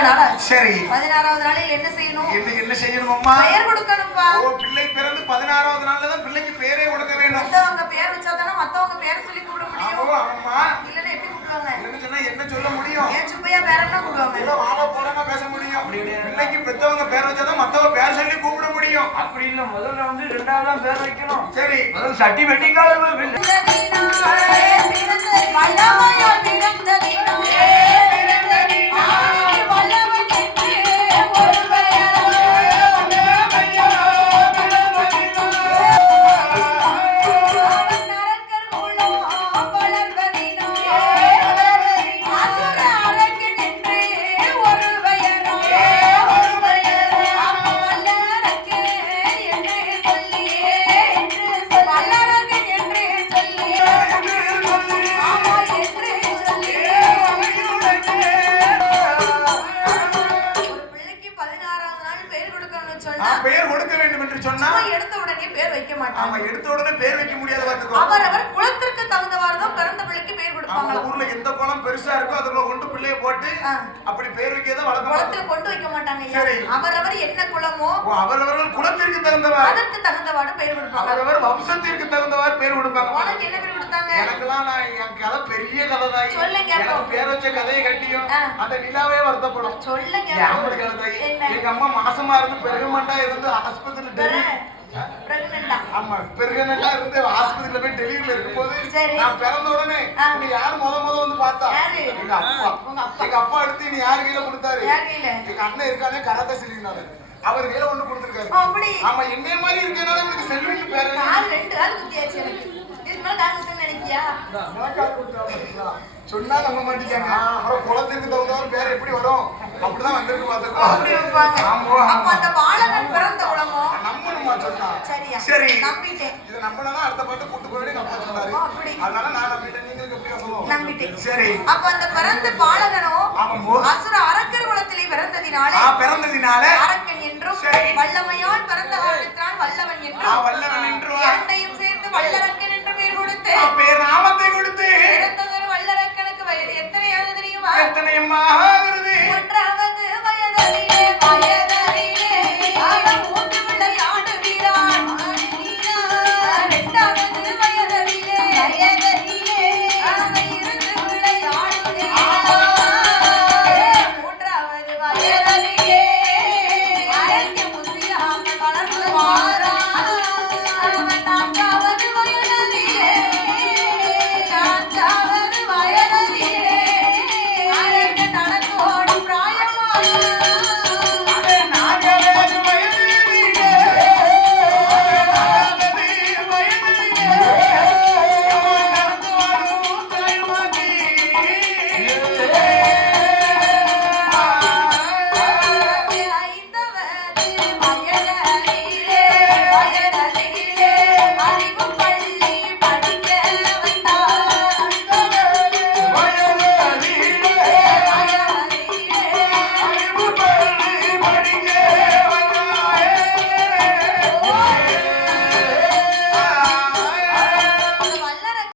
சரி. பதினாறாவது நாளில் என்ன செய்யணும்? என்ன என்ன செய்யணும் அம்மா பெயர் கொடுக்கணும்ப்பா. ஓ பிள்ளை பிறந்து பதினாறாவது நாள்ல தான் பிள்ளைக்கு பேரே கொடுக்க வேண்டும். மத்தவங்க பேர் வச்சாதானே மத்தவங்க பேர் சொல்லி கூப்பிட முடியும். ஆமா இல்லன்னா எப்படி கூப்பிடுவாங்க என்ன சொன்னா என்ன சொல்ல முடியும்? ஏன் சுப்பையா பேரன்னா கூப்பிடுவாங்க ஏதோ வாழ போலன்னா பேச முடியும். பிள்ளைக்கு பெத்தவங்க பேர் வச்சாதான் மத்தவங்க பேர் சொல்லி கூப்பிட முடியும். அப்படி இல்ல முதல்ல வந்து ரெண்டாவது தான் பேர் வைக்கணும். சரி. முதல்ல சட்டி வெட்டிக்கால வல்லமையால் பிறந்த தினமே, சொன்னா பேர் கொடுக்க வேண்டும் என்று சொன்னா எடுத்த உடனே பேர் வைக்க ஆமா மாட்டாங்க எடுத்த உடனே பேர் வைக்க முடியாது பாத்துக்கோ அவரவர் குலத்திற்கு தகுந்தவாறு தான் பிறந்த பிள்ளைக்கு பேர் கொடுப்பாங்க ஊர்ல எந்த குளம் பெருசா இருக்கோ அதுக்குள்ள கொண்டு பிள்ளைய போட்டு. அப்படி பேர் வைக்கதான் வழக்கம் குளத்துல கொண்டு வைக்க மாட்டாங்க ஐயா. சரி. அவரவர் என்ன குலமோ அவரவர்கள் குலத்திற்கு தகுந்தவாறு அதற்கு தகுந்தவாறு பேர் கொடுப்பாங்க. அவரவர் வம்சத்திற்கு தகுந்தவாறு பேர் கொடுப்பாங்க. உனக்கு என்ன பேர் கொடுத்தாங்க? எனக்கெல்லாம் நான் என் கதை பெரிய கதை தான் சொல்லுங்க. எனக்கு பேர் வச்ச கதையை கட்டியும். அந்த நிலாவே வருத்தப்படும். சொல்லுங்க. ஆம்பளை கதை. எங்க அம்மா மாசமா இருந்து பெருகமண்டா இருந்து ஆஸ்பத்திரியில டெல்லி. பிரெக்னண்டா ஆமா பெருகனட்டா இருந்து ஆஸ்பத்திரியில போய் டெலிவரியில இருக்கும்போது. நான் பிறந்த உடனே. நீ யார் முத முத வந்து பார்த்தா? எங்க அப்பா. எங்க அப்பா எடுத்து நீ யார் கையில கொடுத்தாரு? எங்க அண்ணன் இருக்கானே கராத்தே சிலினாரு அவர் கையில ஒண்ணு கொடுத்துருக்காரு. அப்படி. ஆமா என்னைய மாதிரி இருக்கனால எனக்கு செல்வின்னு பேரு ரெண்டு கால் குத்தியாச்சு எனக்கு? சொன்னா நம்ப மாட்டீங்க அப்புறம் குளத்துக்கு தகுந்தவர் பேர் எப்படி வரும்? அப்படிதான் வந்திருக்கு அப்படி வைப்பாங்க. ஆமா அப்ப அந்த பாலகன் பிறந்த குலமோ நம்பணுமா சொன்னா சரியா சரி. நம்பிட்டேன். இதை நம்பினா அடுத்த பாட்டு கூட்டு போய் எங்க அப்பா சொன்னாரு ஓ, அப்படி. அதனால நான் நம்பிட்டேன். நீங்களுக்கு எப்படி நம்பணும் நம்பிட்டேன். சரி. அப்ப அந்த பிறந்த பாலகனோ. அசுர அரக்கர் குலத்திலே பிறந்ததினாலே பிறந்ததினால. அரக்கன் என்றும். வல்லமையால் பிறந்த காரணத்தினால் வல்லவன் என்றும் வல்லவன் என்றும் இரண்டையும் சேர்த்து வல்லரக்கன் என்று பேர் கொடுத்து ஆ, பேர் நாமத்தை கொடுத்து பிறந்ததொரு வல்லரக்கனுக்கு வயது எத்தனையாவது தெரியுமா? எத்தனை அம்மா